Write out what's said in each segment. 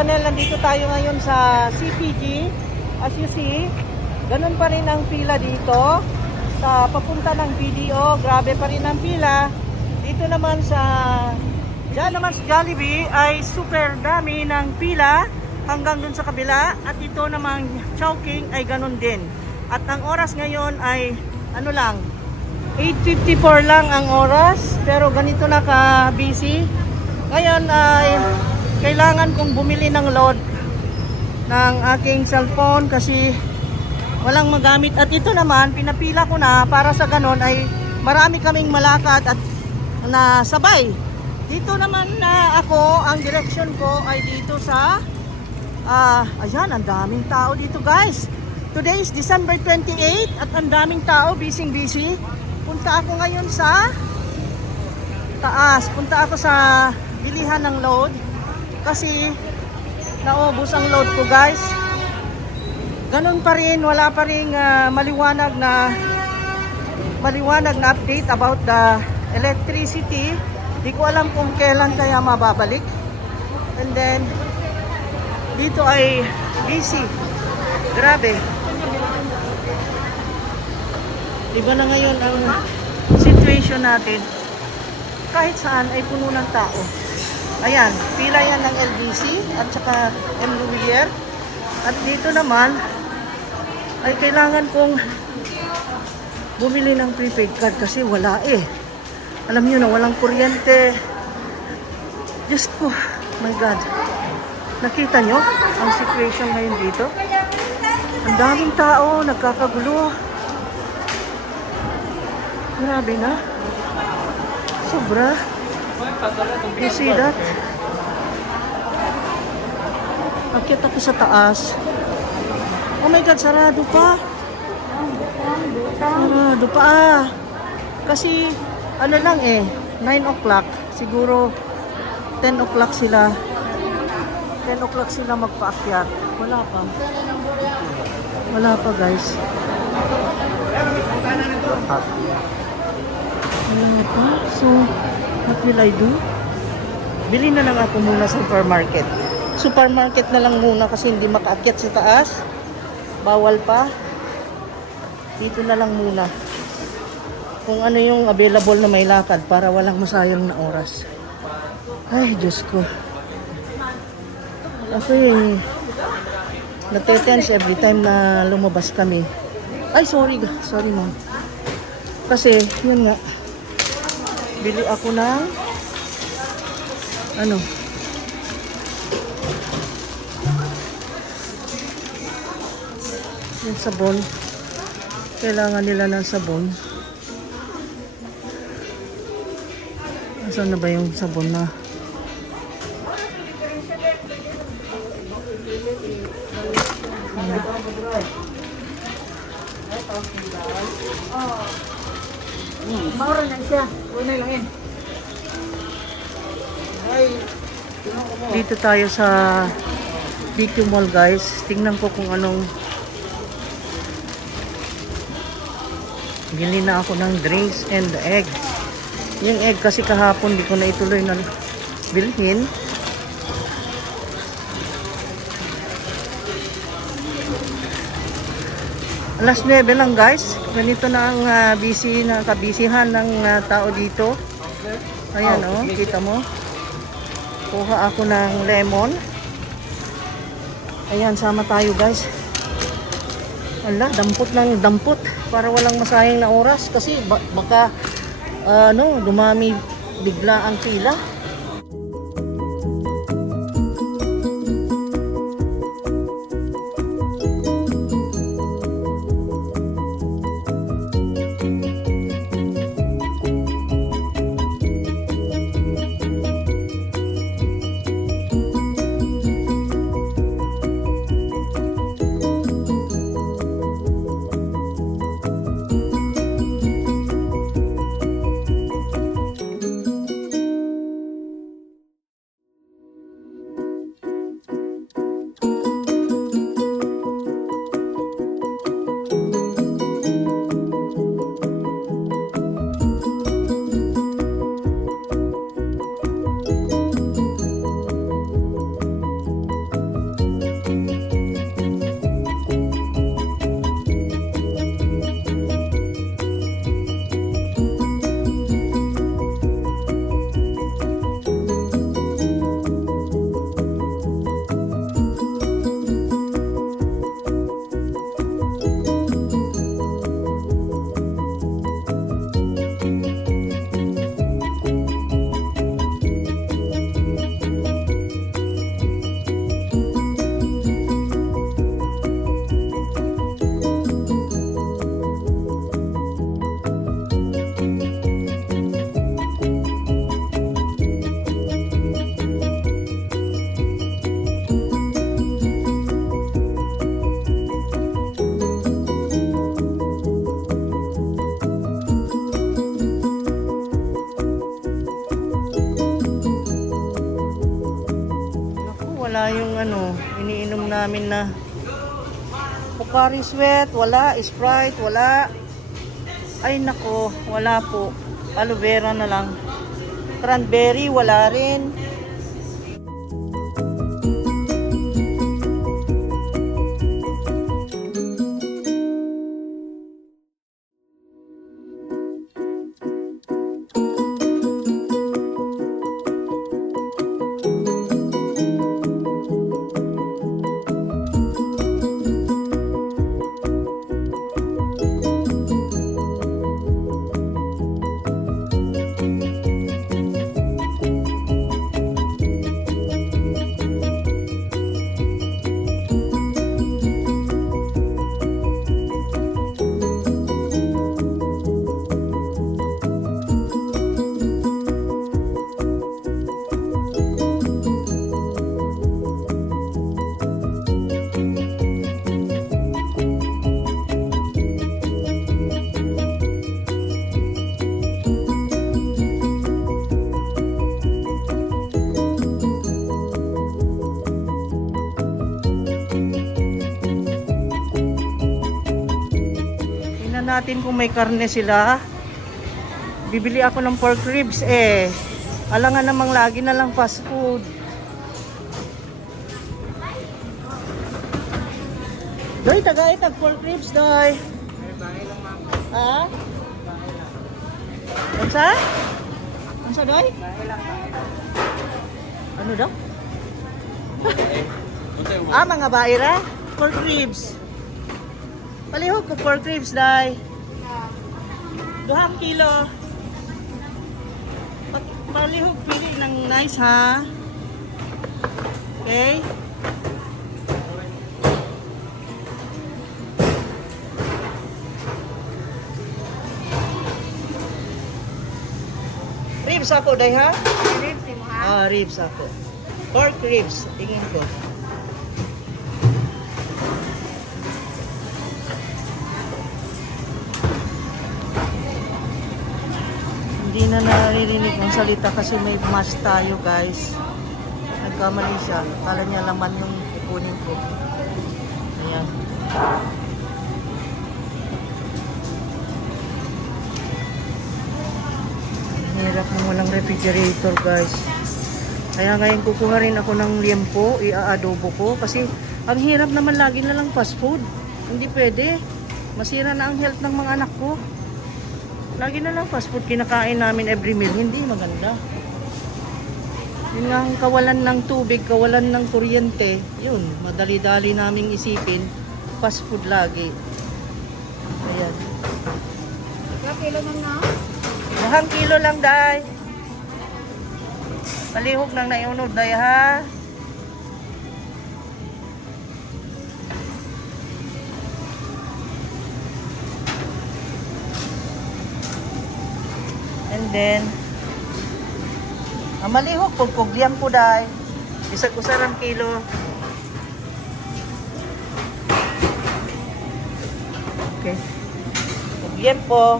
channel, nandito tayo ngayon sa CPG. As you see, ganun pa rin ang pila dito. Sa papunta ng BDO, grabe pa rin ang pila. Dito naman sa Jollibee ay super dami ng pila hanggang dun sa kabila. At ito namang Chowking ay ganun din. At ang oras ngayon ay ano lang, 8:54 lang ang oras. Pero ganito na ka-busy. Ngayon ay kailangan kong bumili ng load ng aking cellphone kasi walang magamit. At ito naman, pinapila ko na para sa ganon ay marami kaming malakad at na sabay. Dito naman na ako, ang direction ko ay dito sa ayan, ang daming tao dito guys. Today is December 28 at ang daming tao, busy. Punta ako ngayon sa taas. Punta ako sa bilihan ng load kasi naubos ang load ko guys. Ganun pa rin, wala pa rin maliwanag na update about the electricity. Di ko alam kung kailan kaya mababalik. And then dito ay busy. Grabe. Iba na ngayon ang situation natin. Kahit saan ay puno ng tao. Ayan, pila yan ng LBC at saka M. Lumiere. At dito naman ay kailangan kong bumili ng prepaid card kasi wala eh. Alam niyo na, walang kuryente. Diyos ko, my God. Nakita nyo ang situation ngayon dito? Ang daming tao, nagkakagulo. Grabe na. Sobra. You see that? Akit ako sa taas. Oh my God, sarado pa. Sarado pa. Kasi, ano lang eh, 9 o'clock. Siguro, 10 o'clock sila. 10 o'clock sila magpaakyat. Wala pa. Wala pa guys. Wala pa. So, what will I do? Bili na lang ako muna sa supermarket. Supermarket na lang muna kasi hindi makaakyat sa taas. Bawal pa. Dito na lang muna. Kung ano yung available na may lakad para walang masayang na oras. Ay, Diyos ko. Ako yung natetense every time na lumabas kami. Ay, sorry ma'am. Kasi, yun nga. Bili ako ng ano, yung sabon. Kailangan nila ng sabon. Saan na ba yung sabon na? Maura na siya. Una lang yun. Dito tayo sa BQ Mall guys. Tingnan ko kung anong bili na ako ng drinks and egg. Yung egg kasi kahapon di ko na ituloy na bilhin. Alas 9 lang guys. Ganito na ang busy na kabisihan ng tao dito. Ayan oh, kita mo. Kuha ako ng lemon. Ayan, sama tayo guys. Ala, dampot ng dampot para walang masayang na oras kasi baka dumami bigla ang pila. namin na. Pocari Sweat, wala. Sprite, wala. Ay nako, wala po. Aloe vera na lang. Cranberry, wala rin. Natin kung may karne sila. Bibili ako ng pork ribs eh. Alangan namang lagi na lang fast food. Doy, tagay tag pork ribs, doy. Ha? Unsa? Unsa, doy? Ano daw? Mga baira? Pork ribs. Palihog ko pork ribs, day. 2 kilo. Palihog pili ng nice, ha? Okay? Ribs ako, day, ha? Ribs mo ha? Ribs ako. Pork ribs. Tingin ko. Hindi na naririnig ang salita kasi may mask tayo, guys. Nagkamali siya. Kala niya laman yung ipunin ko. Ayan. Hirap mo walang refrigerator, guys. Kaya ngayon kukuha rin ako ng liempo, i-adobo ko. Kasi ang hirap naman lagi na lang fast food. Hindi pwede. Masira na ang health ng mga anak ko. Lagi na lang fast food kinakain namin every meal. Hindi maganda. Yun nga ang kawalan ng tubig, kawalan ng kuryente. Yun, madali-dali naming isipin. Fast food lagi. Ayan. Kaya kilo lang na? 1 kilo lang, day. Palihog nang naiunod, day, ha? And then, ang malihog, pagpugliam po, day. Isag-usarang kilo. Okay. Pugliam po.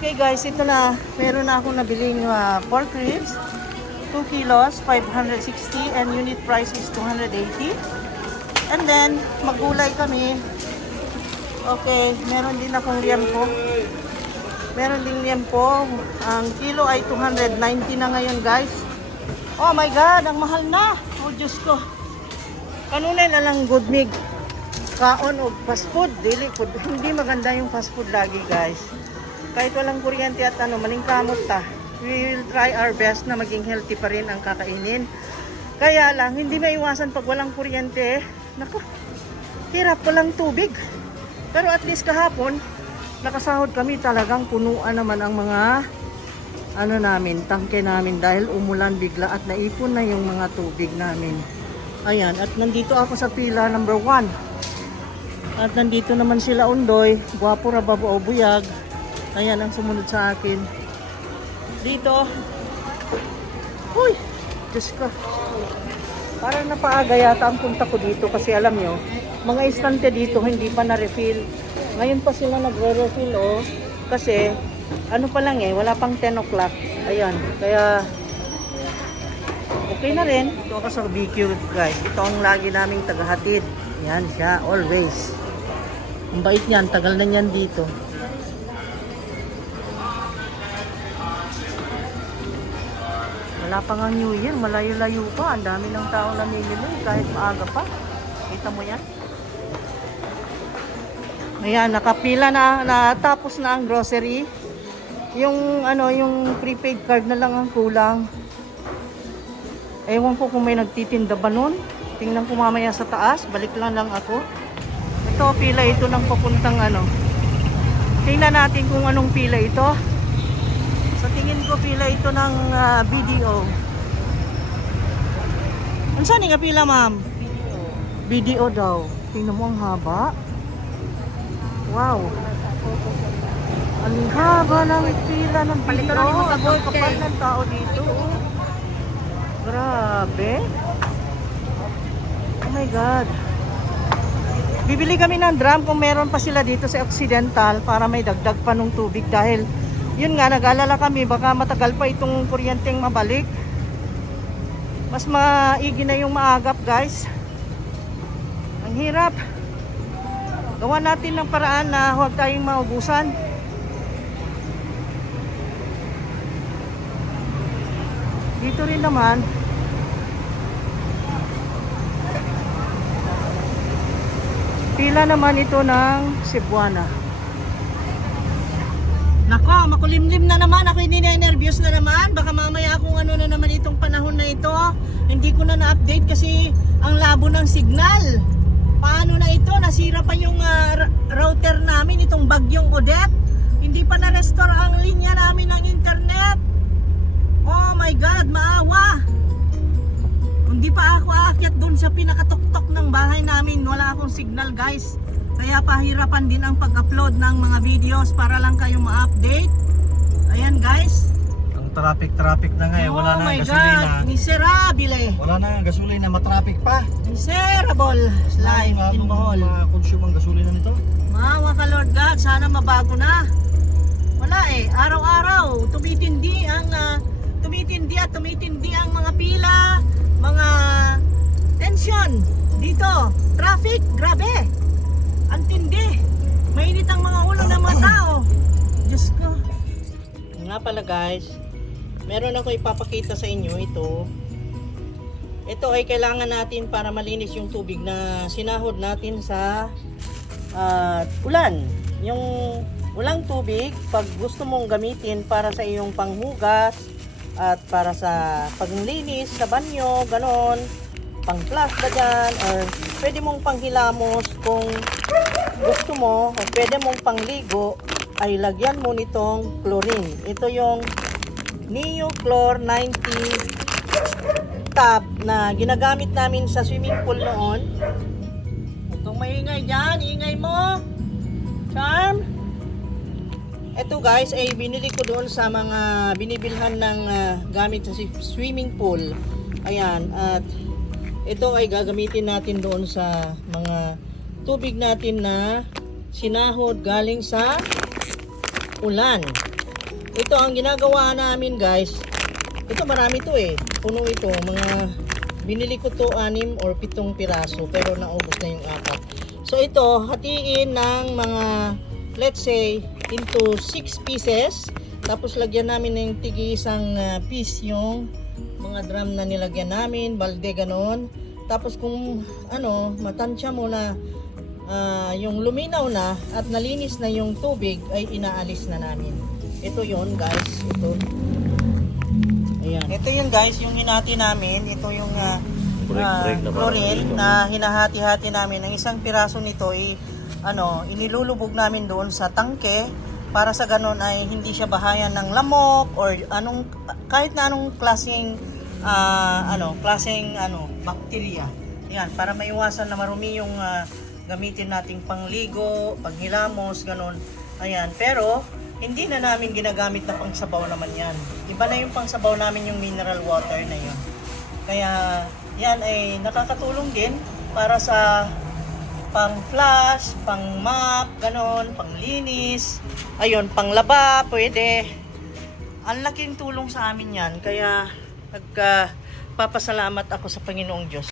Okay guys, ito na. Meron na akong nabiling pork ribs. 2 kilos, 560 and unit price is 280. And then, magulay kami. Okay, meron din akong liempo. Meron din liempo. Ang kilo ay 290 na ngayon guys. Oh my God, ang mahal na. Oh Diyos ko. Kanunay na lang good mig. Kaon o fast food. Dili food. Hindi maganda yung fast food lagi guys. Kahit walang kuryente at maningkamot ta, we will try our best na maging healthy pa rin ang kakainin. Kaya lang, hindi maiwasan pag walang kuryente. Naku, hirap walang tubig. Pero at least kahapon, nakasahod kami talagang punuan naman ang mga tangke namin dahil umulan bigla at naipon na yung mga tubig namin. Ayan, at nandito ako sa pila number 1. At nandito naman sila Undoy, Guwapo Rababo o Buyag. Ayan ang sumunod sa akin. Dito. Uy! Diyos ko. Parang napaaga yata ang punta ko dito kasi alam nyo, mga istante dito hindi pa na-refill. Ngayon pa sila nagre-refill oh. Kasi ano pa lang wala pang 10 o'clock. Ayan. Kaya Okay na rin. Ito ako sa BQ guys. Ito ang lagi naming tagahatid. Yan siya, always. Ang bait niyan, tagal na niyan dito. Wala pa nga New Year, malayo-layo pa. Ang dami ng tao namimili kahit maaga pa. Kita mo yan? Ayan, nakapila na, natapos na ang grocery. Yung yung prepaid card na lang ang kulang. Ewan ko kung may nagtitinda ba nun. Tingnan ko mamaya sa taas, balik lang ako. Ito, pila ito ng papuntang Tingnan natin kung anong pila ito. Sa tingin ko pila ito ng BDO. Ano saan nga pila, ma'am? BDO daw. Tingnan mo ang haba. Wow. Ang haba ng pila ng BDO. Ang kapal ng tao dito. Grabe. Oh my God. Bibili kami ng drum kung meron pa sila dito sa Occidental para may dagdag pa ng tubig dahil yun nga, nag-alala kami baka matagal pa itong kuryenteng mabalik. Mas maigi na yung maagap guys. Ang hirap. Gawa natin ng paraan na huwag tayong maubusan. Dito rin naman pila naman ito ng Cebuana. Nako, makulimlim na naman. Ako nervous na naman. Baka mamaya kung ano na naman itong panahon na ito. Hindi ko na na-update kasi ang labo ng signal. Paano na ito? Nasira pa yung router namin, itong bagyong Odette. Hindi pa na-restore ang linya namin ng internet. Oh my God, maawa. Hindi pa ako aakyat doon sa pinakatuktok ng bahay namin. Wala akong signal guys. Kaya pahirapan din ang pag-upload ng mga videos para lang kayong ma-update. Ayan guys. Ang traffic na ngayon. Wala na ang gasolina. Oh my God, miserable. Wala na ang gasolina, matraffic pa. Miserable life in Bohol. Ma-consume ang gasolina nito. Maawa ka Lord God, sana mabago na. Wala araw-araw tumitindi at tumitindi ang mga pila, mga tensyon dito. Traffic, grabe. Ang tindi. Mainit ang mga ulo ng mga tao. Diyos ko. Nga pala guys, meron ako ipapakita sa inyo ito. Ito ay kailangan natin para malinis yung tubig na sinahod natin sa ulan. Yung ulang tubig, pag gusto mong gamitin para sa iyong panghugas at para sa paglinis sa banyo, ganon, pang-flush ba dyan, or pwede mong panghilamos kung gusto mo, o pwede mong pangligo, ay lagyan mo nitong chlorine. Ito yung Neo Chlor 90 tab na ginagamit namin sa swimming pool noon. Huwag kang maingay dyan, ingay mo, Charm. Ito guys ay binili ko doon sa mga binibilhan ng gamit sa swimming pool. Ayan, at ito ay gagamitin natin doon sa mga tubig natin na sinahod galing sa ulan. Ito ang ginagawa namin guys. Ito marami to puno ito. Mga binili ko to 6 or 7 piraso pero naubos na yung 4. So ito hatiin ng mga let's say into 6 pieces. Tapos lagyan namin ng tigi isang piece yung mga drum na nilagyan namin, balde ganon. Tapos kung matansya mo na yung luminaw na at nalinis na yung tubig ay inaalis na namin. Ito yon guys, ito. Ayan. Ito yun guys, yung hinati namin, ito yung chlorine na hinahati-hati namin. Ang isang piraso nito ay inilulubog namin doon sa tangke para sa ganon ay hindi siya bahayan ng lamok or kahit na anong klaseng bakterya. Yan, para maiwasan na marumi yung gamitin nating pangligo, panghilamos, ganon. Ayan, pero hindi na namin ginagamit na pangsabaw naman yan. Iba na yung pangsabaw namin, yung mineral water na yun. Kaya yan ay nakakatulong din para sa pang-flush, pang-mop, ganon, pang-linis, ayun, pang-laba, pwede. Ang laking tulong sa amin yan. Kaya nagpapasalamat ako sa Panginoong Diyos.